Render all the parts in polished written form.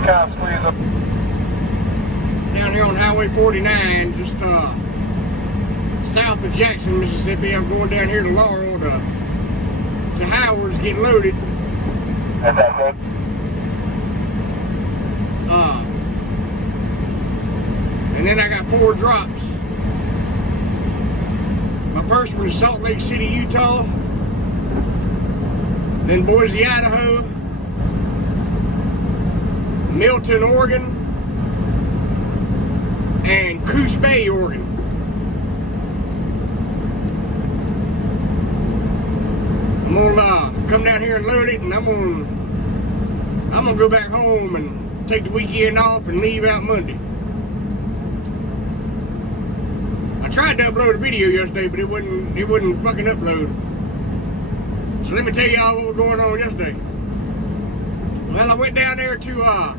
the cops, please. Down here on Highway 49, just south of Jackson, Mississippi. I'm going down here to Laurel to Howard's, getting loaded. That's that good. And then I got 4 drops. My first one is Salt Lake City, Utah. Then Boise, Idaho. Milton, Oregon. And Coos Bay, Oregon. I'm gonna come down here and load it, and I'm gonna go back home and take the weekend off and leave out Monday. I tried to upload a video yesterday, but it wouldn't fucking upload. So let me tell y'all what was going on yesterday. Well, I went down there to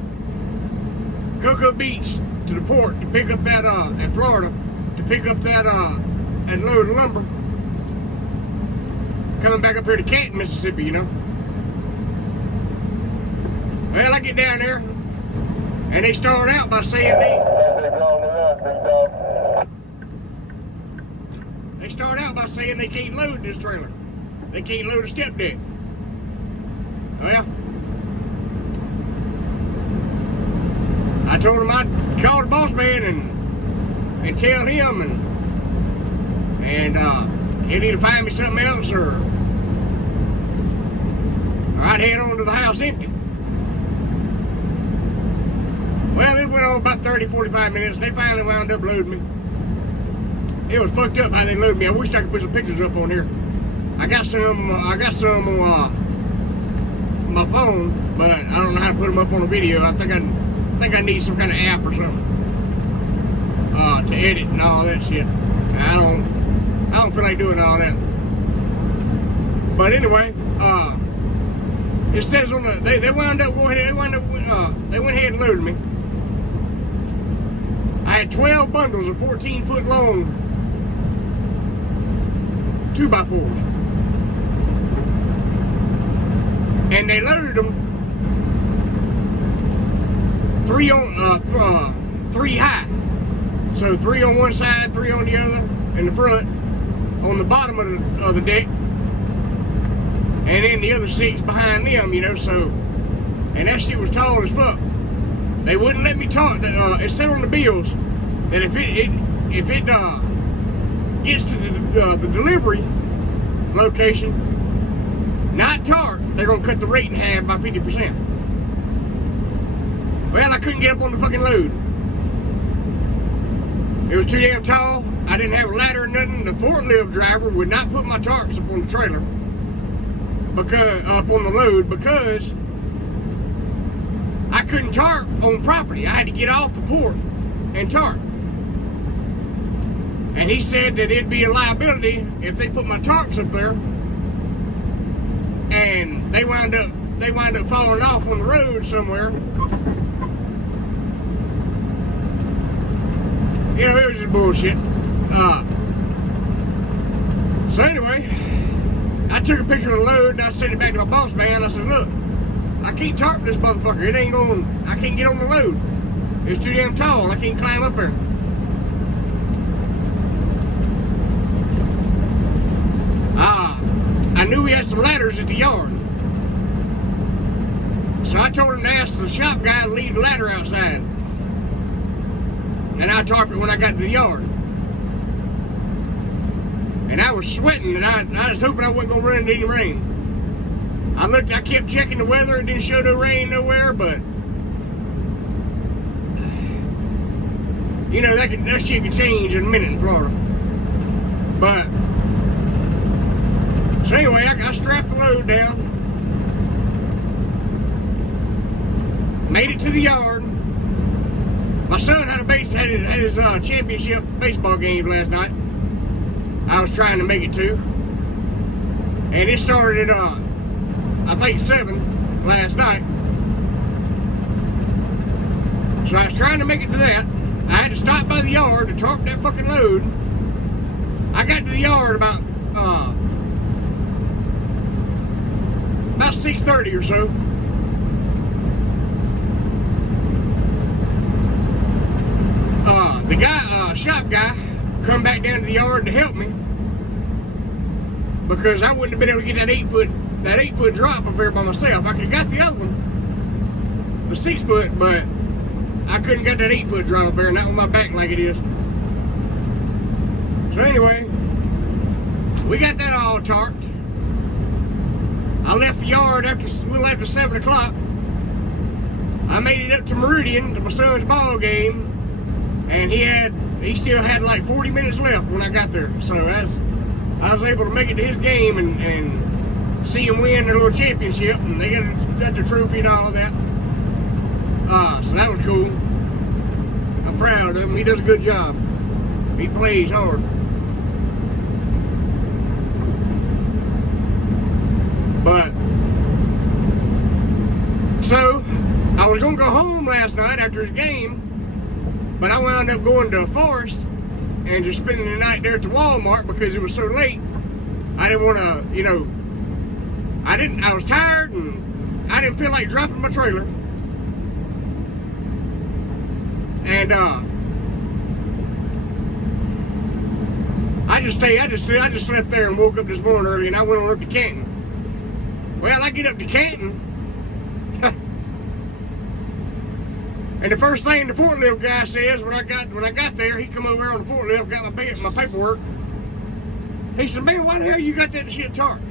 Cocoa Beach to the port to pick up that at Florida to pick up that load of lumber. Coming back up here to Canton, Mississippi, you know. Well, I get down there, and they start out by saying they can't load this trailer. They can't load a step deck. Well, I told them I'd call the boss man and tell him, and he'll either find me something else or I'd head on to the house empty. Well, it went on about 30-45 minutes. They finally wound up loading me. It was fucked up how they loaded me. I wish I could put some pictures up on here. I got some on my phone, but I don't know how to put them up on a video. I think I need some kind of app or something to edit and all that shit. I don't feel like doing all that. But anyway, it says on the they went ahead and loaded me. I had 12 bundles of 14-foot long 2x4s. And they loaded them 3 high. So 3 on one side, 3 on the other, in the front, on the bottom of the deck, and then the other 6 behind them, you know. So, and that shit was tall as fuck. They wouldn't let me talk. It said on the bills that if it gets to the delivery location, not tarp, they're gonna cut the rate in half by 50%. Well, I couldn't get up on the fucking load. It was too damn tall. I didn't have a ladder or nothing. The forklift driver would not put my tarps up on the trailer, up on the load, because I couldn't tarp on property. I had to get off the port and tarp. And he said that it'd be a liability if they put my tarps up there and they wind up falling off on the road somewhere. You know, it was just bullshit. So anyway, I took a picture of the load and I sent it back to my boss man. I said, look, I can't tarp this motherfucker. I can't get on the load. It's too damn tall. I can't climb up there. I knew we had some ladders at the yard. So I told him to ask the shop guy to leave the ladder outside. And I tarped it when I got to the yard. And I was sweating, and I was hoping I wasn't going to run into any rain. I kept checking the weather. It didn't show no rain nowhere, but you know, that shit could change in a minute in Florida. But so anyway, I strapped the load down, made it to the yard. My son had his championship baseball game last night. I was trying to make it to, and it started at I think 7 last night. So I was trying to make it to that. I had to stop by the yard to tarp that fucking load. I got to the yard about 6:30 or so. shop guy come back down to the yard to help me, because I wouldn't have been able to get that 8-foot drop up there by myself. I could have got the other one, the 6-foot, but I couldn't get that 8-foot drop up there, not with my back like it is. So anyway, we got that all tarped. I left the yard a little after 7 o'clock. I made it up to Meridian to my son's ball game, and he still had like 40 minutes left when I got there. So I was able to make it to his game and see him win their little championship, and they got the trophy and all of that. So that was cool. I'm proud of him. He does a good job. He plays hard. But so I was gonna go home last night after his game, but I wound up going to Forest and just spending the night there at the Walmart because it was so late. I didn't want to, you know, I was tired and I didn't feel like dropping my trailer. And I just slept there and woke up this morning early, and I went on up to Canton. Well, I get up to Canton, and the first thing the forklift guy says when I got there, he come over on the forklift, got my paperwork. He said, "Man, why the hell you got that shit tarped?"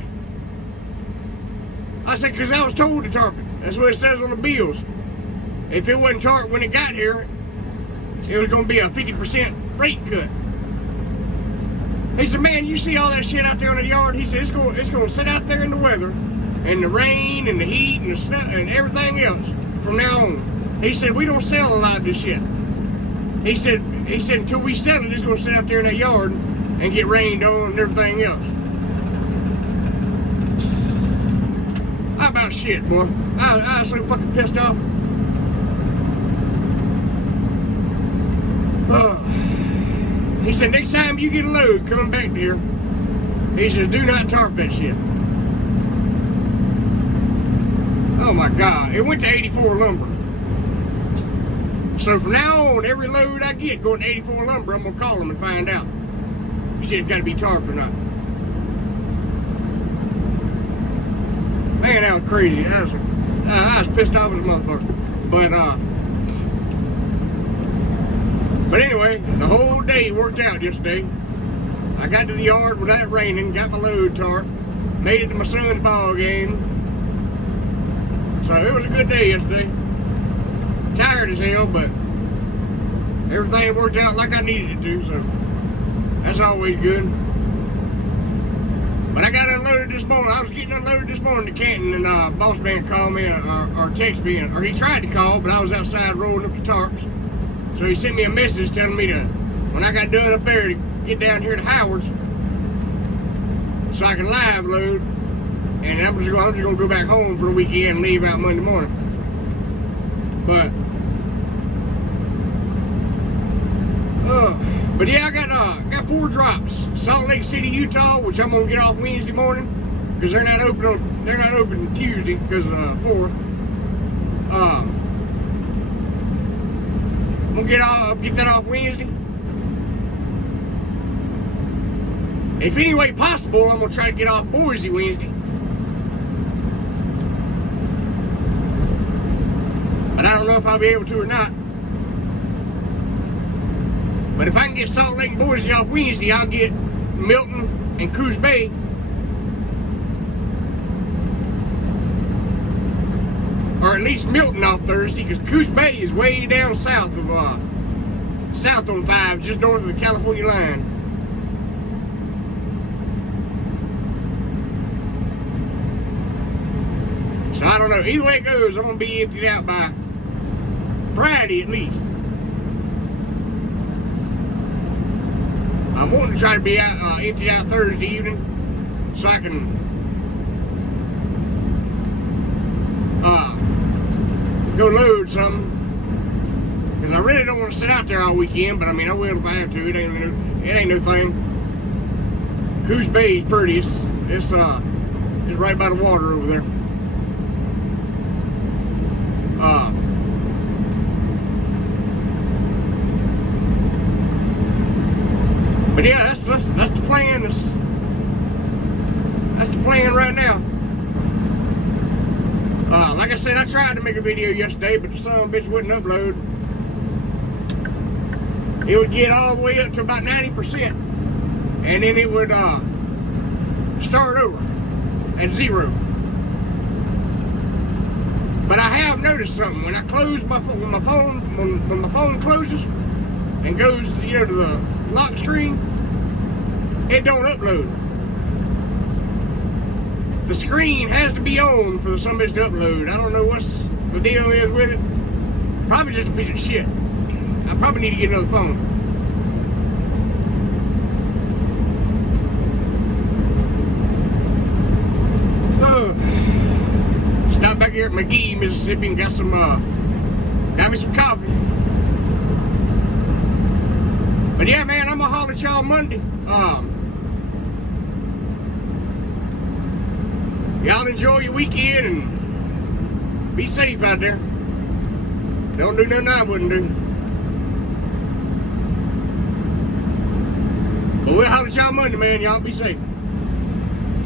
I said, "Because I was told to tarp it. That's what it says on the bills. If it wasn't tarped when it got here, it was going to be a 50% rate cut." He said, "Man, you see all that shit out there in the yard?" He said, it's going to sit out there in the weather and the rain and the heat and the snow and everything else from now on." He said, "We don't sell a lot of this shit." He said until we sell it, it's going to sit out there in that yard and get rained on and everything else. How about shit, boy? I was so fucking pissed off. He said, "Next time you get a load coming back here," he says, "do not tarp that shit." Oh my God, it went to 84 lumber. So from now on, every load I get going to 84 lumber, I'm gonna call them and find out if shit's got to be tarped or not. Man, that was crazy. I was pissed off as a motherfucker. But anyway, the whole day worked out yesterday. I got to the yard without it raining, got my load tarped, made it to my son's ball game. So it was a good day yesterday. Tired as hell, but everything worked out like I needed it to, so that's always good. But I got unloaded this morning. I was getting unloaded this morning to Canton, and boss man called me or text me, or he tried to call, but I was outside rolling up the tarps. So he sent me a message telling me to, when I got done up there, to get down here to Howard's so I can live load. And I'm just going to go back home for the weekend and leave out Monday morning. But yeah, I got 4 drops. Salt Lake City, Utah, which I'm gonna get off Wednesday morning because they're not open Tuesday because of the 4th. I'm gonna get that off Wednesday. If any way possible, I'm gonna try to get off Boise Wednesday. But I don't know if I'll be able to or not. But if I can get Salt Lake and Boise off Wednesday, I'll get Milton and Coos Bay. Or at least Milton off Thursday, because Coos Bay is way down south on 5, just north of the California line. So I don't know. Either way it goes, I'm going to be emptied out by Friday at least. I'm wanting to try to be out, emptied out Thursday evening so I can go load something. Because I really don't want to sit out there all weekend, but I mean, I will if I have to. It ain't no thing. Coos Bay is pretty. It's right by the water over there. said, I tried to make a video yesterday, but the son of a bitch wouldn't upload. It would get all the way up to about 90%. And then it would start over at 0. But I have noticed something. When I close my phone, when my phone closes and goes, you know, to the lock screen, it don't upload. The screen has to be on for the son of a bitch to upload. I don't know what's the deal is with it. Probably just a piece of shit. I probably need to get another phone. Stop back here at McGee, Mississippi, and got me some coffee. But yeah, man, I'm gonna holler at y'all Monday. Y'all enjoy your weekend and be safe out there. Don't do nothing I wouldn't do. But we'll holler at y'all Monday, man. Y'all be safe.